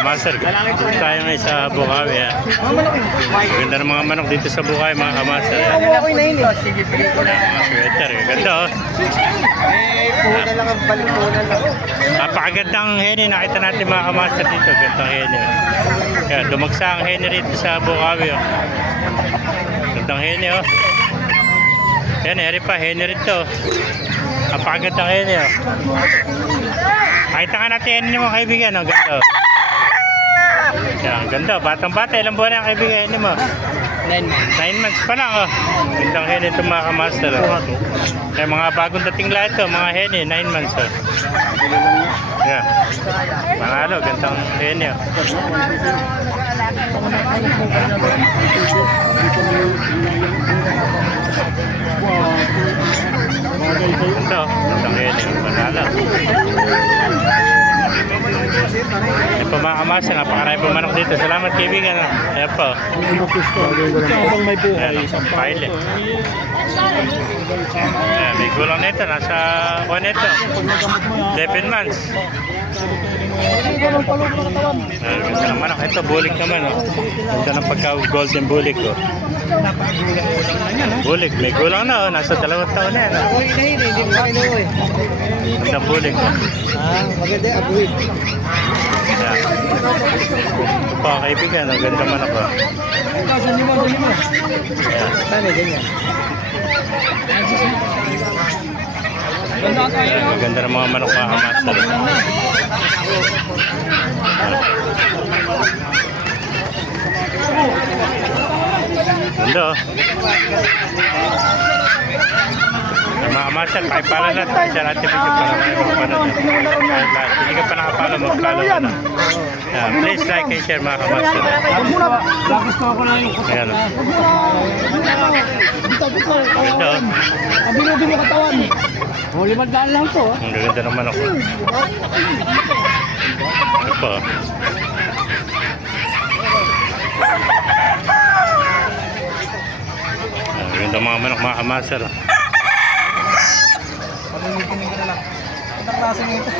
Master, dito tayo ngayon sa Bukawi. Ganda ng mga manok dito sa Bukawi, mga kamaster. Okay na yun eh. Mga sweater, ganda oh. Puna lang ang balitunan lang. Napakagandang heni, nakita natin mga kamaster dito. Gandang heni. Kaya dumagsa ang heni rito sa Bukawi oh. Gandang heni oh. Yan, eri pa, heni rito. Napakagandang heni oh. Nakita nga natin heni mo kaibigan oh. Ganda oh. Yan, ganda, batang-bata, ilang buwan na ang kaibigan heni mo? 9 months. 9 months pa lang oh. Gandang heni ito mga kamaster oh. Kaya mga bagong dating lahat ito, mga heni, 9 months oh. Yan. Mga ano, gandang heni oh. Ganda oh, gandang heni oh. Panalo. Ayan po mga kamaster, napakarami po manok dito. Salamat kaibigan oh. Ayan po. Habang may buhay. Ayan, pile eh. Ayan, may gulang nito, nasa kuha nito 11 months. Ayan, ganda ng manok. Ito, bulik naman oh. Ganda ng pagka-golden bulik oh. Bulik, may gulang na oh. Nasa 2 taon na yan oh. Okay na yun eh. Hindi pa kinuha eh. Ganda ng bulik oh. Maganda yung abuhin. Ayan. Ito po kaibigan oh. Ganda manok oh. Saan mo? Ayan. Saan eh, ganyan. Ganda tayo. Ayan, ganda ng mga manok mga kamaster oh. Ganda oh. Mga kamaster, pakipala natin siya natin video para may magpanood. Hindi ka pa nakapalo, magpalo ka na. Please like and share mga kamaster. Gusto ko na yung Ayan oh. Ganda oh. Abinubi mo katawan. O, 500 lang to. Ang ganda ng manok oh. Ito po oh. Ang ganda mga manok mga kamaster oh. Pamimikinig ka na lang. Ang klase nito.